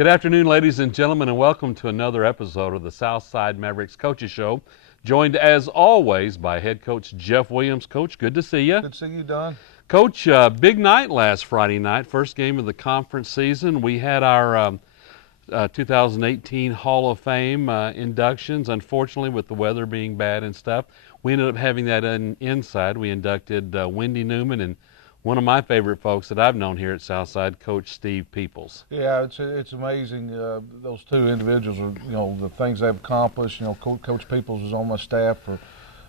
Good afternoon, ladies and gentlemen, and welcome to another episode of the Southside Mavericks Coaches Show. Joined, as always, by head coach Jeff Williams. Coach, good to see you. Good to see you, Don. Coach, big night last Friday night, first game of the conference season. We had our 2018 Hall of Fame inductions. Unfortunately, with the weather being bad and stuff, we ended up having that inside. We inducted Wendy Newman and one of my favorite folks that I've known here at Southside, Coach Steve Peoples. Yeah, it's amazing. Those two individuals are, the things they've accomplished. Coach Peoples was on my staff for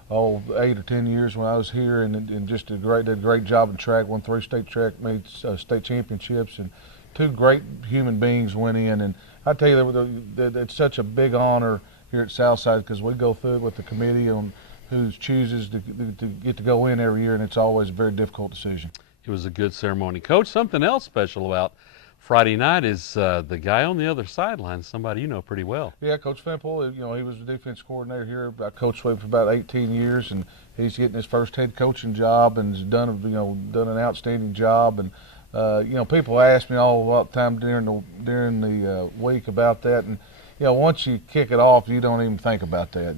8 or 10 years when I was here, and just did a great job in track. Won 3 state track meets, state championships, and 2 great human beings went in. And I tell you that it's such a big honor here at Southside because we go through it with the committee on who chooses to get to go in every year, and it's always a very difficult decision. It was a good ceremony. Coach, something else special about Friday night is the guy on the other sideline, somebody you know pretty well. Yeah, Coach Fimple, he was the defense coordinator here. I coached with him for about 18 years, and he's getting his first head coaching job and has done an outstanding job. And people ask me all the time during the week about that, and once you kick it off, you don't even think about that,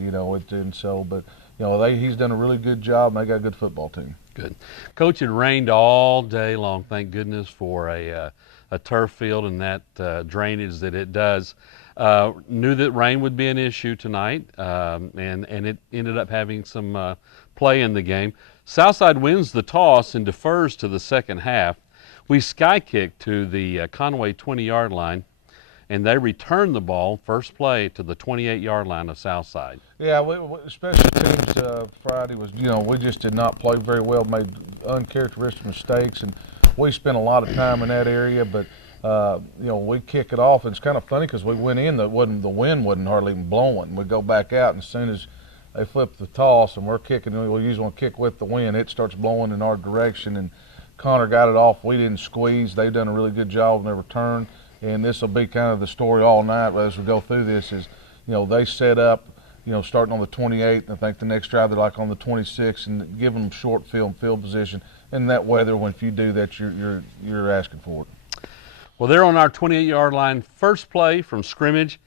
he's done a really good job, and they got a good football team. Good. Coach, it rained all day long, thank goodness for a turf field and that drainage that it does. Knew that rain would be an issue tonight, and it ended up having some play in the game. Southside wins the toss and defers to the second half. We sky kicked to the Conway 20-yard line, and they returned the ball first play to the 28-yard line of Southside. Yeah, special teams Friday was, we just did not play very well, made uncharacteristic mistakes, and we spent a lot of time in that area. But we kick it off, and it's kind of funny because we went in, the wind wasn't hardly even blowing. We go back out, and as soon as they flip the toss, and we're kicking, we usually want to kick with the wind, it starts blowing in our direction, and Connor got it off. We didn't squeeze. They've done a really good job on their return. And this will be kind of the story all night as we go through this is, they set up, starting on the 28th, and I think the next drive they're like on the 26th, and give them short field position. And that weather, if you do that, you're asking for it. Well, they're on our 28-yard line. First play from scrimmage.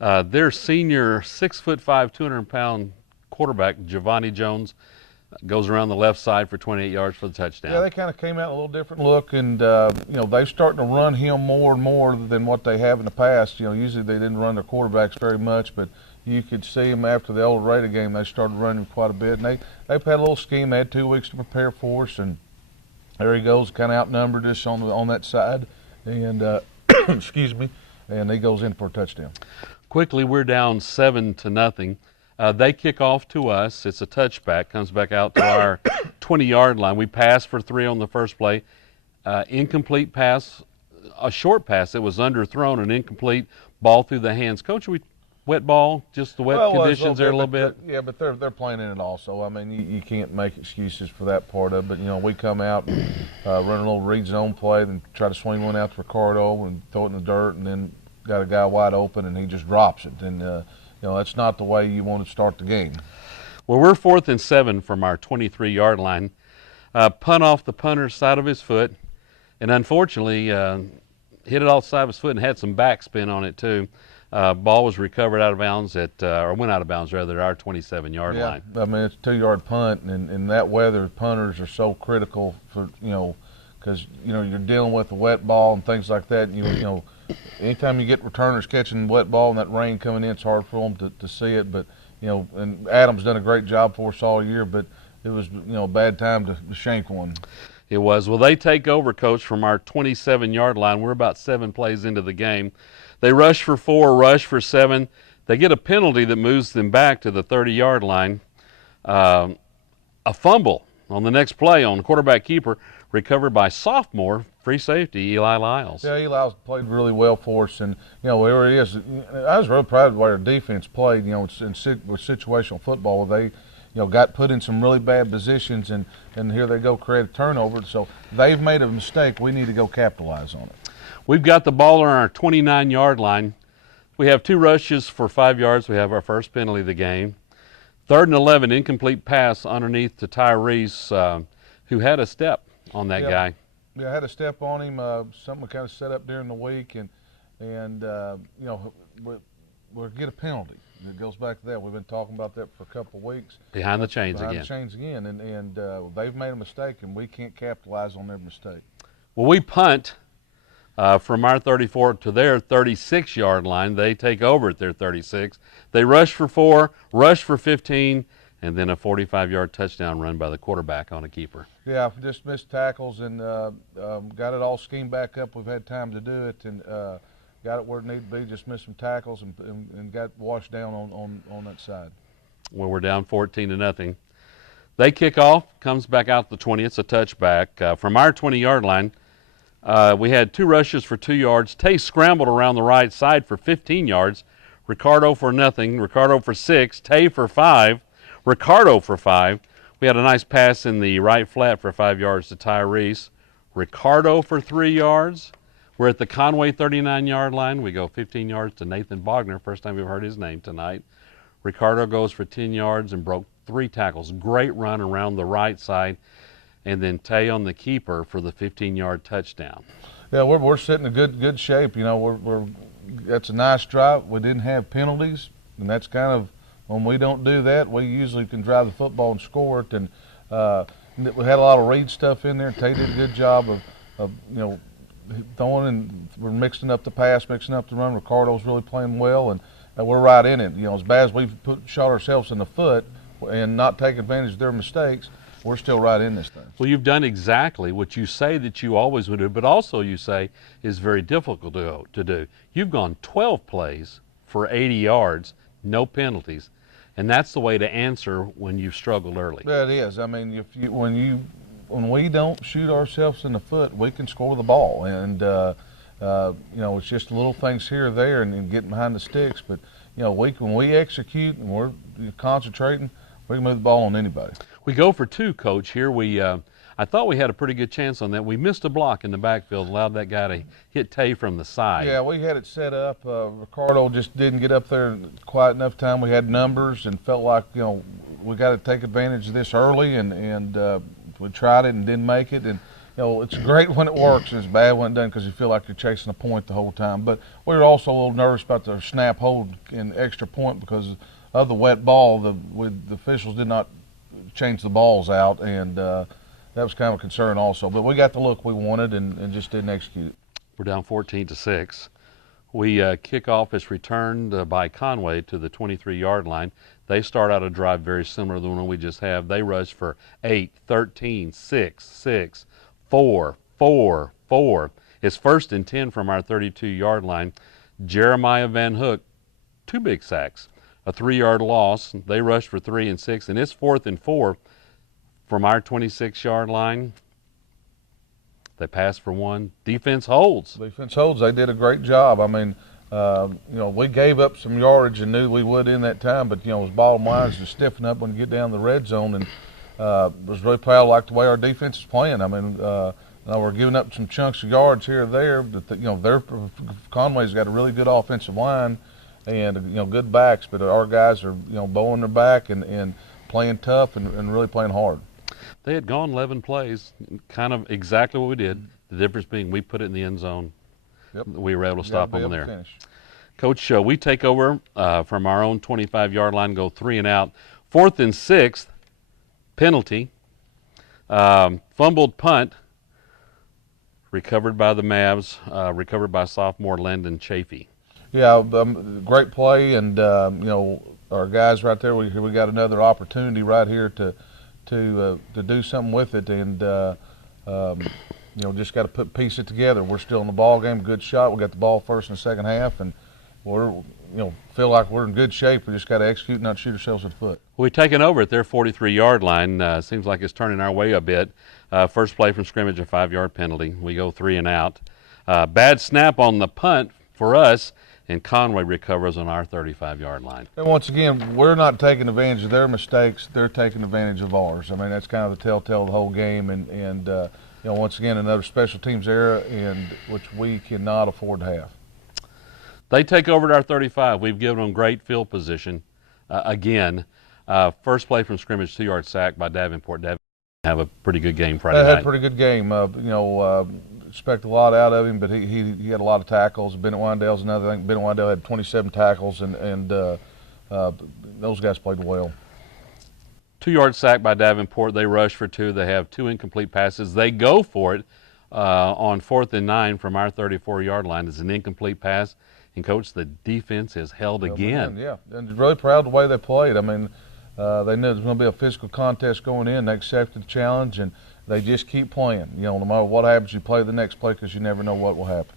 Their senior 6'5", 200-pound quarterback, Giovanni Jones, goes around the left side for 28 yards for the touchdown. Yeah, they kind of came out a little different look, and they're starting to run him more and more than what they have in the past. Usually they didn't run their quarterbacks very much, but you could see them after the El Dorado game. They started running quite a bit, and they've had a little scheme. They had 2 weeks to prepare for us, and there he goes, kind of outnumbered us on that side, and excuse me, and he goes in for a touchdown. Quickly, we're down 7-0. They kick off to us. It's a touchback, comes back out to our 20-yard line. We pass for 3 on the first play. Incomplete pass, a short pass that was underthrown, an incomplete ball through the hands. Coach, we wet ball, just the wet conditions there a little bit? Yeah, but they're playing in it also. I mean, you can't make excuses for that part of it. But, we come out and run a little read zone play, then try to swing one out to Ricardo and throw it in the dirt, and then got a guy wide open, and he just drops it. And, that's not the way you want to start the game. Well, we're 4th and 7 from our 23-yard line. Punt off the punter's side of his foot, and unfortunately hit it off the side of his foot and had some backspin on it too. Ball was recovered out of bounds or went out of bounds rather, at our 27-yard line. I mean, it's a 2-yard punt, and in that weather, punters are so critical for, because, you're dealing with the wet ball and things like that. Anytime you get returners catching wet ball and that rain coming in, it's hard for them to see it. But, and Adam's done a great job for us all year, but it was, a bad time to shank one. It was. Well, they take over, Coach, from our 27-yard line. We're about 7 plays into the game. They rush for 4, rush for 7. They get a penalty that moves them back to the 30-yard line. A fumble on the next play on quarterback keeper, recovered by sophomore free safety Eli Lyles. Yeah, Eli's played really well for us, and where it is, I was really proud of the way our defense played. With situational football, they got put in some really bad positions, and here they go, create a turnover. So they've made a mistake. We need to go capitalize on it. We've got the ball on our 29-yard line. We have 2 rushes for 5 yards. We have our first penalty of the game. 3rd and 11, incomplete pass underneath to Tyrese, who had a step on that guy. Yeah, I had a step on him, something we kind of set up during the week, and and you know, we'll get a penalty. It goes back to that. We've been talking about that for a couple of weeks. Behind the chains Behind again. the chains again, and they've made a mistake, and we can't capitalize on their mistake. Well, we punt from our 34 to their 36-yard line. They take over at their 36. They rush for 4, rush for 15, and then a 45-yard touchdown run by the quarterback on a keeper. Yeah, just missed tackles and got it all schemed back up. We've had time to do it, and got it where it needed to be. Just missed some tackles and got washed down on that side. Well, we're down 14-0. They kick off, comes back out the 20. It's a touchback. From our 20-yard line, we had 2 rushes for 2 yards. Tay scrambled around the right side for 15 yards. Ricardo for nothing. Ricardo for 6. Tay for 5. Ricardo for 5. We had a nice pass in the right flat for 5 yards to Tyrese. Ricardo for 3 yards. We're at the Conway 39-yard line. We go 15 yards to Nathan Bogner. First time we've heard his name tonight. Ricardo goes for 10 yards and broke 3 tackles. Great run around the right side. And then Tay on the keeper for the 15-yard touchdown. Yeah, we're sitting in good shape. You know, that's a nice drive. We didn't have penalties, and that's kind of, when we don't do that, we usually can drive the football and score it. And we had a lot of read stuff in there. Tay did a good job of you know, throwing, and we're mixing up the pass, mixing up the run. Ricardo's really playing well, and we're right in it. You know, as bad as we've shot ourselves in the foot and not taking advantage of their mistakes, we're still right in this thing. Well, you've done exactly what you say that you always would do, but also you say is very difficult to do. You've gone 12 plays for 80 yards, no penalties, and that's the way to answer when you've struggled early. Yeah, it is. I mean, when we don't shoot ourselves in the foot, we can score the ball, and you know, it's just little things here or there, and getting behind the sticks. But you know, when we execute and we're concentrating, we can move the ball on anybody. We go for 2, Coach. Here I thought we had a pretty good chance on that. We missed a block in the backfield, allowed that guy to hit Tay from the side. Yeah, we had it set up. Ricardo just didn't get up there quite enough time. We had numbers and felt like, you know, we got to take advantage of this early, and we tried it and didn't make it. And you know, it's great when it works, and it's bad when it doesn't, because you feel like you're chasing a point the whole time. But we were also a little nervous about the snap hold and extra point because of the wet ball. The officials did not change the balls out, and that was kind of a concern also. But we got the look we wanted and just didn't execute it. We're down 14-6. We kick off. It's returned by Conway to the 23-yard line. They start out a drive very similar to the one we just have. They rush for 8, 13, 6, 6, 4, 4, 4. It's 1st and 10 from our 32-yard line. Jeremiah Van Hook, 2 big sacks, a 3-yard loss. They rush for 3 and 6, and it's 4th and 4 from our 26-yard line. They pass for 1. Defense holds. Defense holds. They did a great job. I mean, you know, we gave up some yardage and knew we would in that time, but, you know, it was bottom line is to stiffen up when you get down the red zone, and was really proud of like the way our defense is playing. I mean, you know, we're giving up some chunks of yards here or there, but, you know, Conway's got a really good offensive line and, you know, good backs, but our guys are, you know, bowing their back and playing tough and really playing hard. They had gone 11 plays, kind of exactly what we did. The difference being we put it in the end zone. Yep. We were able to stop them there. Finish. Coach, we take over from our own 25-yard line, go 3 and out. 4th and 6, penalty. Fumbled punt, recovered by the Mavs, recovered by sophomore Landon Chafee. Yeah, great play, and you know, our guys right there. We got another opportunity right here to do something with it, and you know, just got to piece it together. We're still in the ball game. Good shot. We got the ball first and second half, and we're, you know, feel like we're in good shape. We just got to execute and not shoot ourselves in the foot. We've taken over at their 43-yard line. Seems like it's turning our way a bit. First play from scrimmage, a 5-yard penalty. We go 3 and out. Bad snap on the punt for us, and Conway recovers on our 35-yard line. And once again, we're not taking advantage of their mistakes. They're taking advantage of ours. I mean, that's kind of the telltale of the whole game. And you know, once again, another special teams error, and which we cannot afford to have. They take over at our 35. We've given them great field position. Again, first play from scrimmage, 2-yard sack by Davenport. Davenport have a pretty good game Friday night. They had a pretty good game. You know, expect a lot out of him, but he had a lot of tackles. Bennett Wyandole's another thing. Bennett Wyandolle had 27 tackles, and those guys played well. 2-yard sack by Davenport. They rush for 2. They have 2 incomplete passes. They go for it on 4th and 9 from our 34-yard line. It's an incomplete pass. And, Coach, the defense is held again. Yeah, and really proud of the way they played. I mean, they knew there was going to be a physical contest going in. They accepted the challenge, and they just keep playing. You know, no matter what happens, you play the next play because you never know what will happen.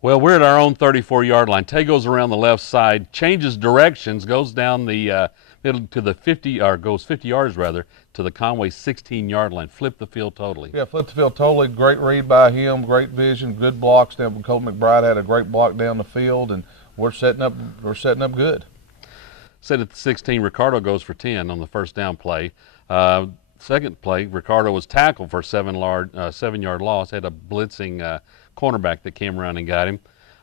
Well, we're at our own 34-yard line. Tay goes around the left side, changes directions, goes down the middle to the 50, or goes 50 yards rather, to the Conway 16-yard line. Flipped the field totally. Yeah, flipped the field totally. Great read by him, great vision, good blocks. Down. Colt McBride had a great block down the field, and we're setting up good. Set at the 16, Ricardo goes for 10 on the first down play. Second play, Ricardo was tackled for a 7-yard loss, had a blitzing cornerback that came around and got him.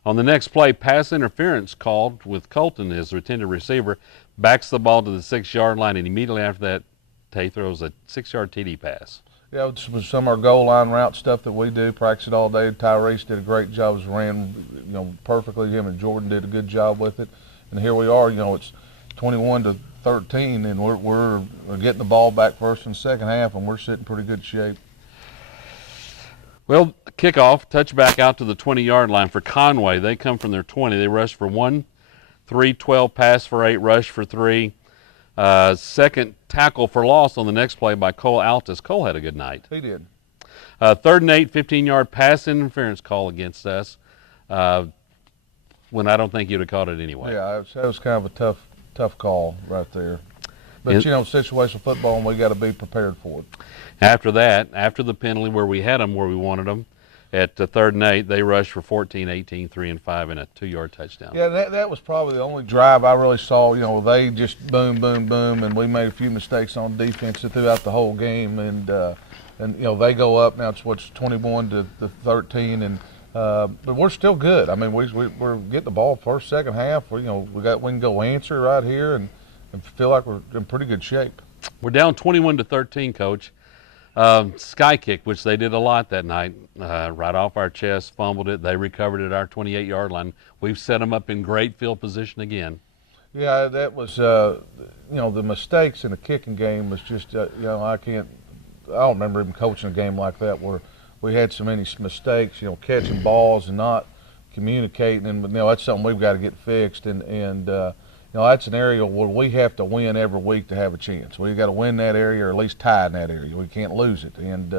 On the next play, pass interference called with Colton as the intended receiver, backs the ball to the 6-yard line, and immediately after that, Tay throws a 6-yard TD pass. Yeah, it was some of our goal line route stuff that we do, practice it all day. Tyrese did a great job, ran perfectly. Him and Jordan did a good job with it. And here we are, it's 21-13, and we're getting the ball back first and second half, and we're sitting pretty good shape. Well, kickoff, touchback out to the 20-yard line for Conway. They come from their 20. They rush for 1, 3, 12, pass for 8, rush for 3. Second tackle for loss on the next play by Cole Altus. Cole had a good night. He did. 3rd and 8, 15-yard pass interference call against us when I don't think you'd have caught it anyway. Yeah, that was kind of a tough call right there. But, situational football, and we got to be prepared for it. After that, after the penalty where we had them where we wanted them, at 3rd and 8, they rushed for 14, 18, 3 and 5, and a 2-yard touchdown. Yeah, that was probably the only drive I really saw. They just boom, boom, boom, and we made a few mistakes on defense throughout the whole game. And they go up now. It's 21-13, and but we're still good. I mean, we're getting the ball first, second half. We can go answer right here and feel like we're in pretty good shape. We're down 21-13, Coach. Sky kick, which they did a lot that night, right off our chest, fumbled it. They recovered it at our 28-yard line. We've set them up in great field position again. Yeah, that was, the mistakes in the kicking game was just, I don't remember even coaching a game like that where we had so many mistakes, catching balls and not communicating. And, that's something we've got to get fixed. And that's an area where we have to win every week to have a chance. We've got to win that area or at least tie in that area. We can't lose it. And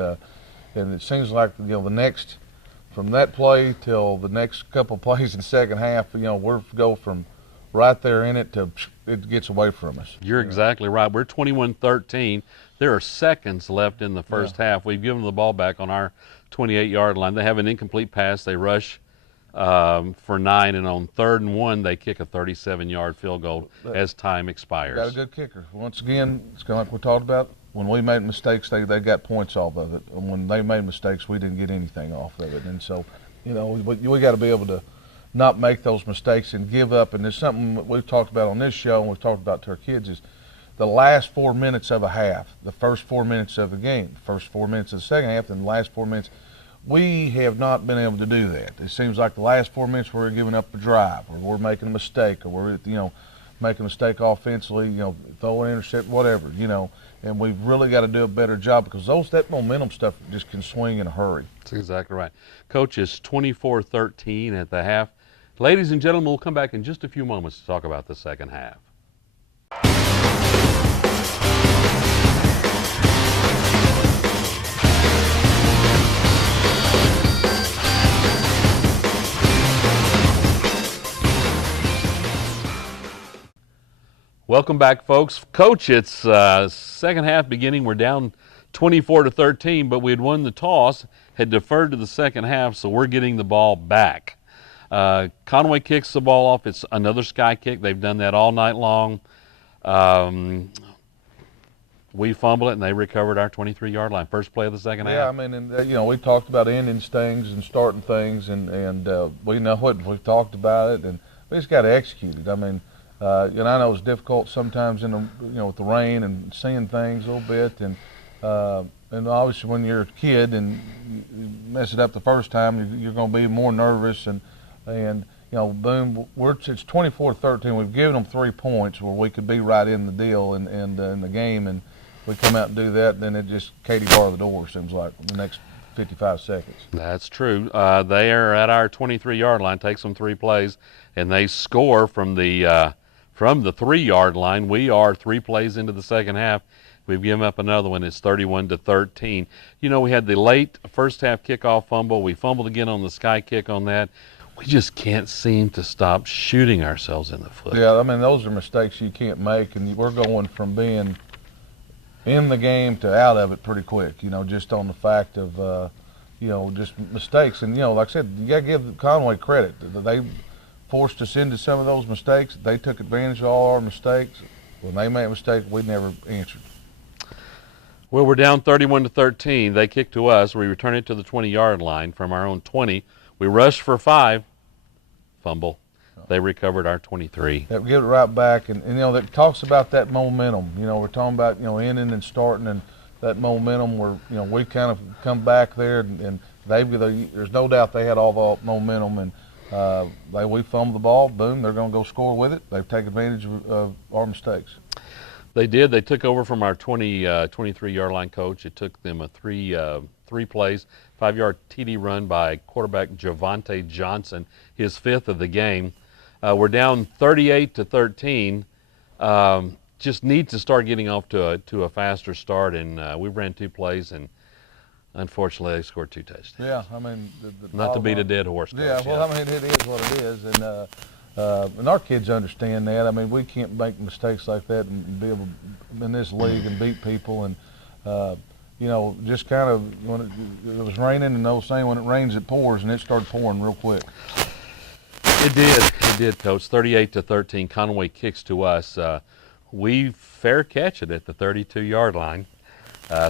it seems like, the next, from that play till the next couple plays in the second half, we're go from right there in it to it gets away from us. You're exactly right. We're 21-13. There are seconds left in the first half. We've given them the ball back on our 28-yard line. They have an incomplete pass. They rush for 9, and on 3rd and 1, they kick a 37-yard field goal as time expires. Got a good kicker. Once again, it's kind of like we talked about. When we made mistakes, they got points off of it. And when they made mistakes, we didn't get anything off of it. And so, we got to be able to not make those mistakes and give up. And there's something that we've talked about on this show and we've talked about to our kids is the last 4 minutes of a half, the first 4 minutes of the game, the first 4 minutes of the second half, and the last 4 minutes. We have not been able to do that. It seems like the last 4 minutes we're giving up a drive, or we're making a mistake, or we're making a mistake offensively, throw an intercept, whatever, And we've really got to do a better job because that momentum stuff just can swing in a hurry. That's exactly right. Coach, is 24-13 at the half. Ladies and gentlemen, we'll come back in just a few moments to talk about the second half. Welcome back, folks. Coach, it's second half beginning. We're down 24-13, but we had won the toss, had deferred to the second half, so we're getting the ball back. Conway kicks the ball off. It's another sky kick. They've done that all night long. We fumble it, and they recovered our 23-yard line. First play of the second half. Yeah, I mean, and, we talked about ending things and starting things, and we know what we've talked about it, and we just got to execute it. I mean, I know it's difficult sometimes with the rain and seeing things a little bit, and and obviously when you're a kid and you mess it up the first time, you're going to be more nervous, and you know, boom, it's 24-13. We've given them 3 points where we could be right in the deal and in the game, and we come out and do that, then it just Katie bar the door, seems like, in the next 55 seconds. That's true. They are at our 23-yard line, takes them 3 plays, and they score from the 3-yard line. We are 3 plays into the second half. We've given up another one. It's 31-13. You know, we had the late first half kickoff fumble. We fumbled again on the sky kick on that. We just can't seem to stop shooting ourselves in the foot. Yeah, I mean, those are mistakes you can't make, and we're going from being in the game to out of it pretty quick, you know, just on the fact of, you know, just mistakes. And, you know, like I said, you got to give Conway credit. They forced us into some of those mistakes. They took advantage of all our mistakes. When they made a mistake, we never answered. Well, we're down 31-13. They kick to us. We return it to the 20-yard line from our own 20. We rushed for 5. Fumble. They recovered our 23. That give it right back, and you know, that talks about that momentum. You know, we're talking about, you know, ending and starting, and that momentum where, you know, we kind of come back there, and there's no doubt they had all the momentum, and we fumbled the ball. Boom, they're going to go score with it. They've taken advantage of our mistakes. They did. They took over from our 23-yard line coach. It took them a three plays, 5-yard TD run by quarterback Javante Johnson, his 5th of the game. We're down 38-13. Just need to start getting off to a faster start, and we ran 2 plays, and unfortunately they scored 2 touchdowns. Yeah, I mean, not to beat a dead horse, Coach. Yeah, well, I mean, it is what it is, and our kids understand that. I mean, we can't make mistakes like that and be able in this league and beat people, and you know, just kind of when it was raining, and they were saying when it rains it pours, and it started pouring real quick. It did, Coach. 38-13. Conway kicks to us. We fair catch it at the 32-yard line.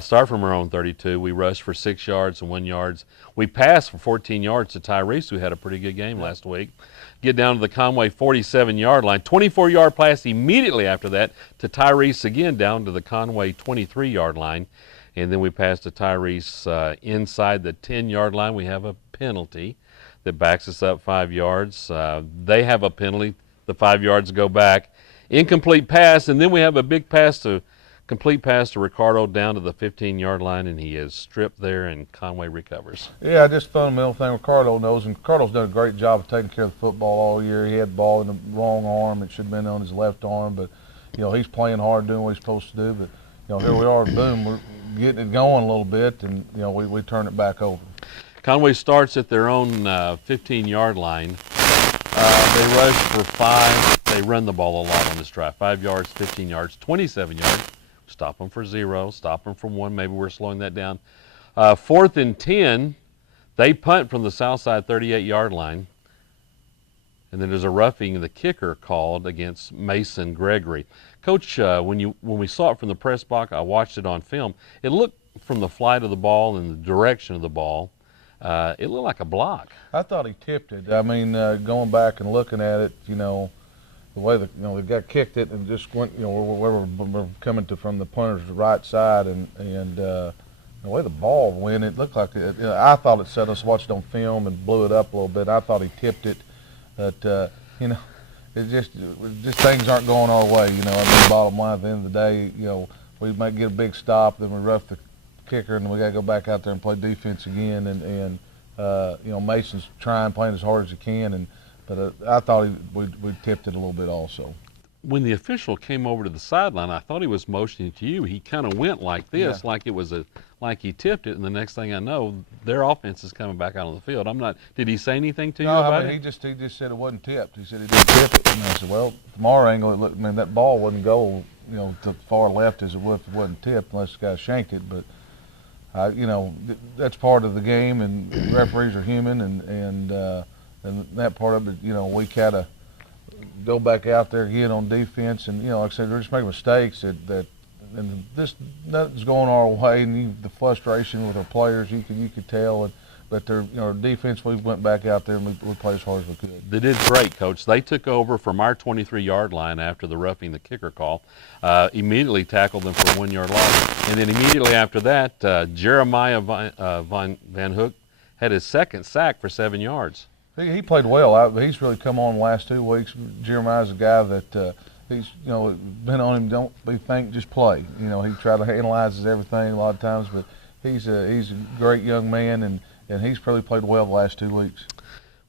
Start from our own 32. We rushed for 6 yards and 1 yard. We passed for 14 yards to Tyrese, who had a pretty good game last week. Get down to the Conway 47-yard line. 24-yard pass immediately after that to Tyrese again down to the Conway 23-yard line. And then we pass to Tyrese inside the 10-yard line. We have a penalty that backs us up 5 yards. They have a penalty. The 5 yards go back. Incomplete pass, and then we have a big complete pass to Ricardo down to the 15-yard line, and he is stripped there, and Conway recovers. Yeah, just fundamental thing Ricardo knows, and Ricardo's done a great job of taking care of the football all year. He had the ball in the wrong arm. It should have been on his left arm, but, you know, he's playing hard, doing what he's supposed to do. But, you know, here we are, boom, we're getting it going a little bit, and, you know, we turn it back over. Conway starts at their own 15-yard line. They rush for 5. They run the ball a lot on this drive. 5 yards, 15 yards, 27 yards. Stop them for 0. Stop them from 1. Maybe we're slowing that down. 4th and 10. They punt from the Southside 38-yard line. And then there's a roughing the kicker called against Mason Gregory. Coach, when we saw it from the press box, I watched it on film. It looked from the flight of the ball and the direction of the ball, it looked like a block. I thought he tipped it. I mean, going back and looking at it, you know, the way the guy kicked it and just went, you know, we're coming to from the punter's right side, and the way the ball went, it looked like it, you know, I thought it set us. Watched it on film and blew it up a little bit. I thought he tipped it, but you know, it just things aren't going our way. You know, I mean, bottom line, at the end of the day, you know, we might get a big stop, then we rough the kicker, and we got to go back out there and play defense again. And you know, Mason's playing as hard as he can, but I thought we tipped it a little bit also. When the official came over to the sideline, I thought he was motioning to you. He kind of went like this, Yeah. like it was like he tipped it, and the next thing I know, their offense is coming back out on the field. Did he say anything to you No, about I mean, it? he just said it wasn't tipped. He said he didn't tip it. And I said, well, from our angle, it looked, I mean, that ball wouldn't go, you know, to the far left as it would if it wasn't tipped, unless the guy shanked it. But you know, that's part of the game, and referees are human, and that part of it, you know, we kind of go back out there again on defense, and, you know, like I said, we're just making mistakes that and this nothing's going our way, and the frustration with our players, you could tell, but but their defense, we went back out there and we played as hard as we could. They did great, Coach. They took over from our 23-yard line after the roughing the kicker call, immediately tackled them for a 1-yard loss, and then immediately after that, Jeremiah Van Hook had his second sack for 7 yards. He played well. He's really come on the last 2 weeks. Jeremiah's a guy that he's been on him. Don't be think, just play. He try to analyzes everything a lot of times, but he's a great young man, and he's really played well the last 2 weeks.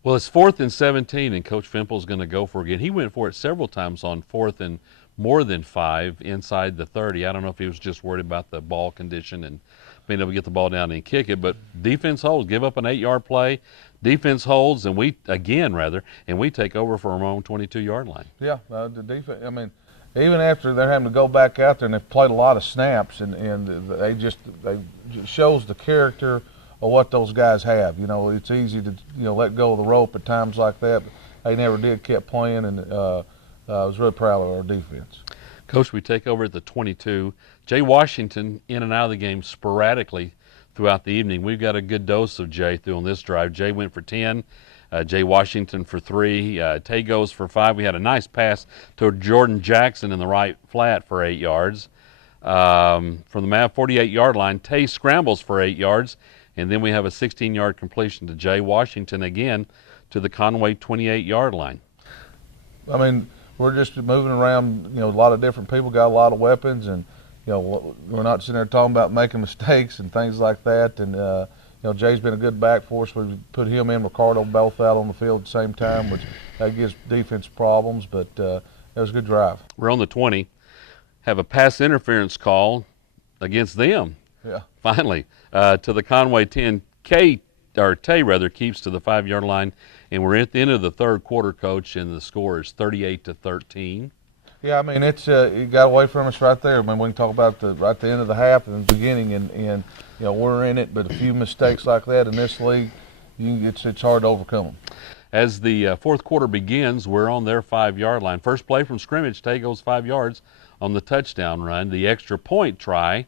Well, it's 4th and 17, and Coach Fimple's going to go for it again. He went for it several times on 4th and more than 5 inside the 30. I don't know if he was just worried about the ball condition and being able to get the ball down and kick it, but defense holds, give up an 8-yard play, defense holds, and we take over for our own 22-yard line. Yeah, the defense, I mean, even after they're having to go back out there and they've played a lot of snaps, and they shows the character of what those guys have. It's easy to let go of the rope at times like that, but they never did, kept playing, and I was really proud of our defense. Coach, we take over at the 22. Jay Washington in and out of the game sporadically throughout the evening. We've got a good dose of Jay through on this drive. Jay went for 10. Jay Washington for 3. Tay goes for 5. We had a nice pass to Jordan Jackson in the right flat for 8 yards. From the Mav 48-yard line, Tay scrambles for 8 yards, and then we have a 16-yard completion to Jay Washington again to the Conway 28-yard line. I mean, we're just moving around, a lot of different people got a lot of weapons, and we're not sitting there talking about making mistakes and things like that. And Jay's been a good back for us. We put him and Ricardo both out on the field at the same time, which that gives defense problems. But it was a good drive. We're on the 20. Have a pass interference call against them. Yeah. Finally, to the Conway 10. Tay keeps to the 5-yard line, and we're at the end of the third quarter, Coach, and the score is 38-13. Yeah, I mean, it's it got away from us right there. I mean, we can talk about right the end of the half and the beginning, and we're in it, but a few mistakes like that in this league, it's hard to overcome them. As the fourth quarter begins, we're on their 5-yard line. First play from scrimmage, Tay goes 5 yards on the touchdown run. The extra point try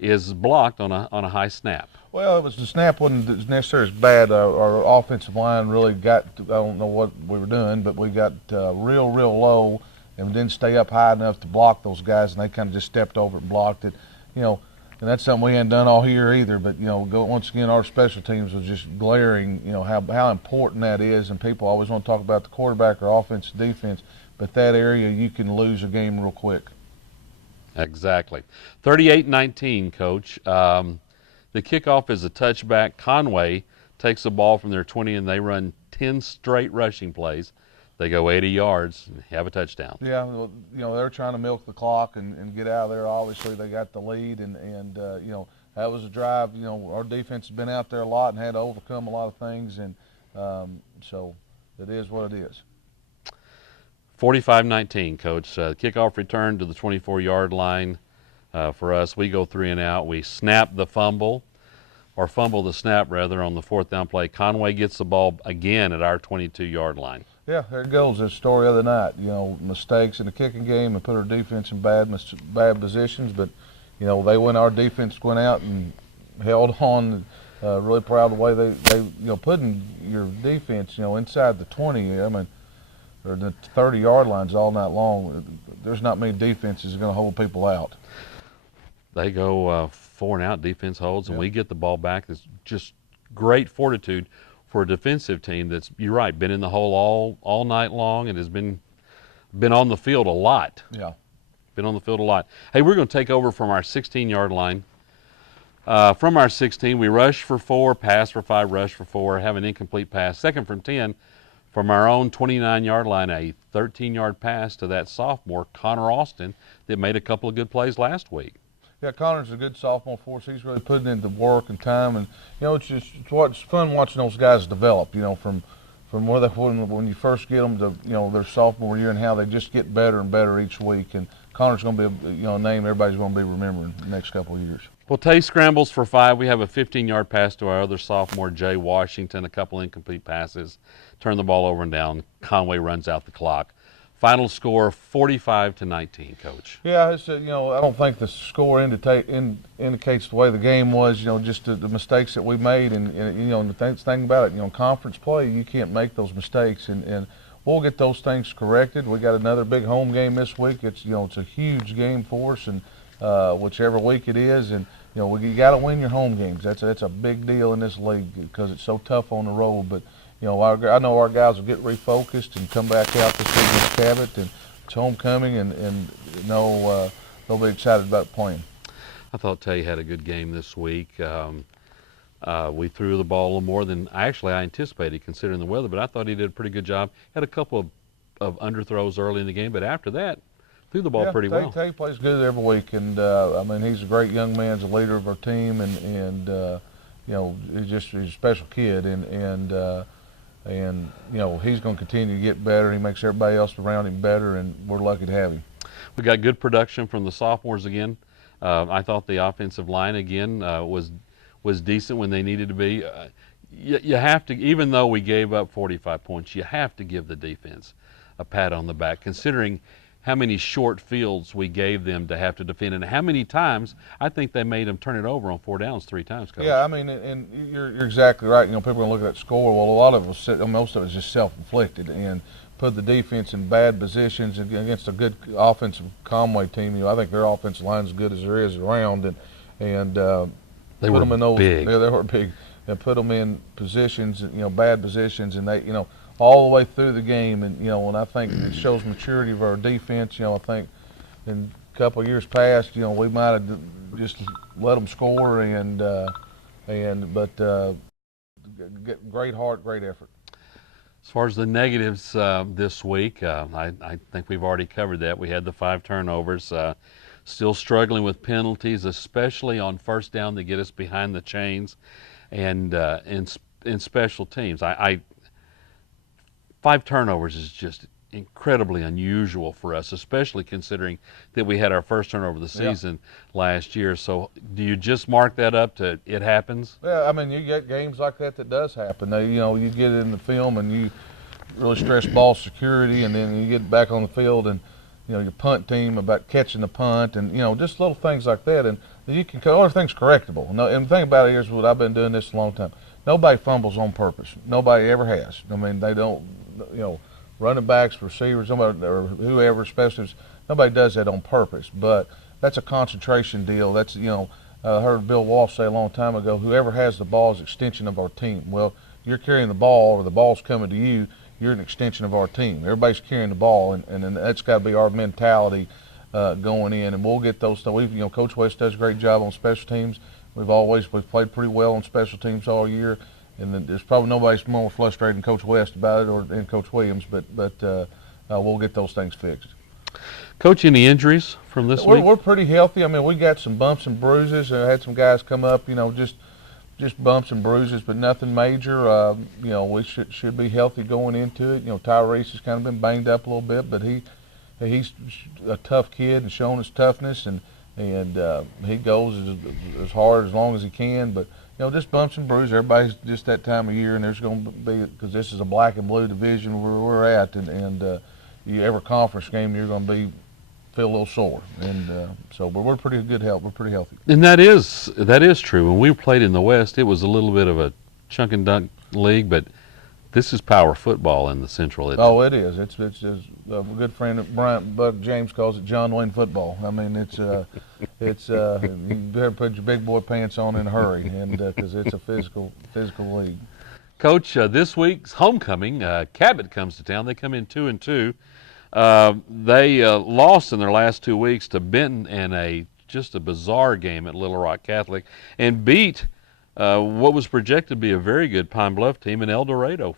is blocked on a high snap. Well, it was the snap wasn't necessarily as bad. Our offensive line really got, I don't know what we were doing, but we got real low and didn't stay up high enough to block those guys, and they kind of just stepped over it and blocked it. And that's something we hadn't done all year either, but, once again, our special teams was just glaring, how important that is, and people always want to talk about the quarterback or offense, defense, but that area you can lose a game real quick. Exactly. 38-19, Coach. The kickoff is a touchback. Conway takes the ball from their 20, and they run 10 straight rushing plays. They go 80 yards and have a touchdown. Yeah, they're trying to milk the clock and get out of there. Obviously, they got the lead, and that was a drive. Our defense has been out there a lot and had to overcome a lot of things, and so it is what it is. 45-19, Coach. Kickoff return to the 24-yard line for us. We go 3 and out. We snap the fumble, or fumble the snap, rather, on the 4th down play. Conway gets the ball again at our 22-yard line. Yeah, there it goes. The story of the night. Mistakes in the kicking game and put our defense in bad positions. But they our defense went out and held on. Really proud of the way they putting your defense inside the 20. I mean, or the 30-yard lines all night long. There's not many defenses going to hold people out. They go 4 and out. Defense holds, and we get the ball back. It's just great fortitude for a defensive team that's, you're right, been in the hole all night long and has been on the field a lot. Yeah. Been on the field a lot. Hey, we're going to take over from our 16-yard line. From our 16, we rush for 4, pass for 5, rush for 4, have an incomplete pass. Second from 10, from our own 29-yard line, a 13-yard pass to that sophomore, Connor Austin, that made a couple of good plays last week. Yeah, Connor's a good sophomore for us. He's really putting in the work and time, and it's fun watching those guys develop. From when you first get them to their sophomore year, and how they just get better and better each week. And Connor's going to be a name everybody's going to be remembering the next couple of years. Well, Tay scrambles for 5. We have a 15-yard pass to our other sophomore, Jay Washington, a couple incomplete passes, turn the ball over and down. Conway runs out the clock. Final score 45-19, Coach. Yeah, it's, you know, I don't think the score indicates the way the game was. You know, just the mistakes that we made, and you know, the thing about it, you know, conference play, you can't make those mistakes, and we'll get those things corrected. We got another big home game this week. It's, you know, it's a huge game for us, and whichever week it is, and you know, you got to win your home games. That's a big deal in this league because it's so tough on the road. But you know, I know our guys will get refocused and come back out this week against Cabot, and it's homecoming, and you know, they'll be excited about playing. I thought Tay had a good game this week. We threw the ball a little more than I anticipated considering the weather, but I thought he did a pretty good job. Had a couple of underthrows early in the game, but after that, threw the ball pretty well. Tay plays good every week, and I mean, he's a great young man, he's a leader of our team, and you know, he's a special kid, and you know, he's going to continue to get better. He makes everybody else around him better, and we're lucky to have him. We got good production from the sophomores again. I thought the offensive line again was decent when they needed to be. You have to, even though we gave up 45 points, you have to give the defense a pat on the back, considering how many short fields we gave them to have to defend, and how many times I think they made them turn it over on 4 downs 3 times, Coach. Yeah, I mean, and you're exactly right. You know, people are going to look at that score. Well, a lot of it, most of it is just self-inflicted, and put the defense in bad positions against a good offensive Conway team. You know, I think their offensive line is as good as there is around, and they put were them in those. big. Yeah, they were big, and put them in positions, you know, bad positions, and they, you know, all the way through the game. And you know, and I think it shows maturity of our defense. You know, I think in a couple of years past, you know, we might have just let them score, but great heart, great effort. As far as the negatives this week, I think we've already covered that. We had the 5 turnovers. Still struggling with penalties, especially on first down that get us behind the chains, and in special teams. 5 turnovers is just incredibly unusual for us, especially considering that we had our first turnover of the season last year. So do you just mark that up to it happens? Yeah, I mean, you get games like that does happen. Now, you know, you get it in the film and you really stress ball security, and then you get back on the field and, you know, your punt team about catching the punt, and, you know, just little things like that. And you can, everything's correctable. And the thing about it is, what I've been doing this a long time, nobody fumbles on purpose. Nobody ever has. I mean, they don't, you know, running backs, receivers, somebody, or whoever, specialists, nobody does that on purpose. But that's a concentration deal. That's, you know, I heard Bill Walsh say a long time ago, whoever has the ball is an extension of our team. Well, you're carrying the ball, or the ball's coming to you, you're an extension of our team. Everybody's carrying the ball, and that's got to be our mentality going in. And we'll get those stuff. You know, Coach West does a great job on special teams. We've played pretty well on special teams all year. And there's probably nobody's more frustrated than Coach West about it, and Coach Williams, but we'll get those things fixed. Coach, any injuries from this week? We're pretty healthy. I mean, we got some bumps and bruises. I had some guys come up, you know, just bumps and bruises, but nothing major. You know, we should be healthy going into it. You know, Tyrese has kind of been banged up a little bit, but he's a tough kid and showing his toughness, and he goes as hard as long as he can, but. You know, just bumps and bruises. Everybody's just that time of year, and there's going to be, because this is a black and blue division where we're at, and every conference game you're going to feel a little sore, and but we're pretty good health. We're pretty healthy. And that is true. When we played in the West, it was a little bit of a chunk and dunk league, but this is power football in the Central. It is. It's a good friend of Bryant Buck James calls it John Wayne football. I mean, you better put your big boy pants on in a hurry, and because it's a physical league. Coach, this week's homecoming, Cabot comes to town. They come in 2-2. They lost in their last 2 weeks to Benton in just a bizarre game at Little Rock Catholic, and beat what was projected to be a very good Pine Bluff team in El Dorado.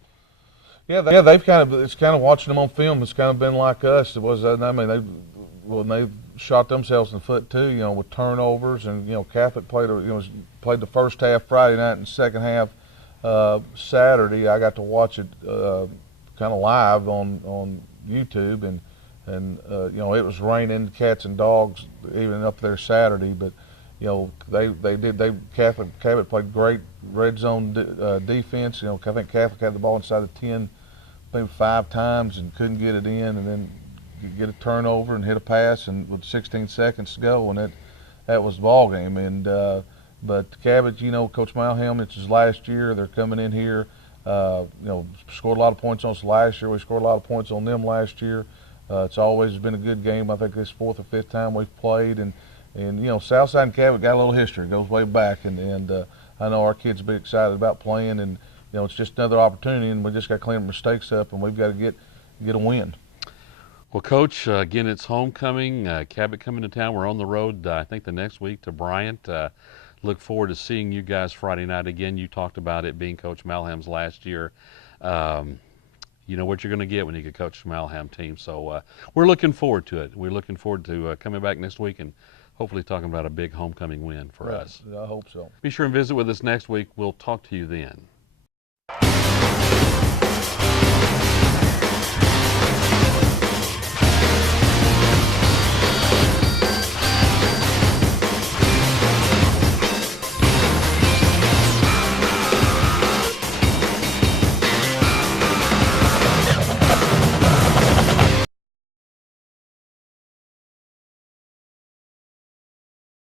Yeah, it's kind of watching them on film. It's kind of been like us. It was. I mean, they shot themselves in the foot too. You know, with turnovers, and you know, Catholic played the first half Friday night and the second half Saturday. I got to watch it kind of live on YouTube, and you know, it was raining cats and dogs even up there Saturday, but. You know, Cabot played great red zone defense. You know, I think Catholic had the ball inside the 10, maybe 5 times and couldn't get it in, and then get a turnover and hit a pass, and with 16 seconds to go, and that was the ball game. And but Cabot, you know, Coach Malham, it's his last year. They're coming in here. You know, scored a lot of points on us last year. We scored a lot of points on them last year. It's always been a good game. I think this 4th or 5th time we've played, and you know, Southside and Cabot got a little history. It goes way back, and I know our kids will be excited about playing, and you know, it's just another opportunity, and we just got to clean mistakes up, and we've got to get a win. Well, Coach, again, it's homecoming. Cabot coming to town. We're on the road, I think, the next week to Bryant. Look forward to seeing you guys Friday night. Again, you talked about it being Coach Malham's last year. You know what you're going to get when you get Coach Malham team. So we're looking forward to it. We're looking forward to coming back next week and hopefully talking about a big homecoming win for us. I hope so. Be sure and visit with us next week. We'll talk to you then.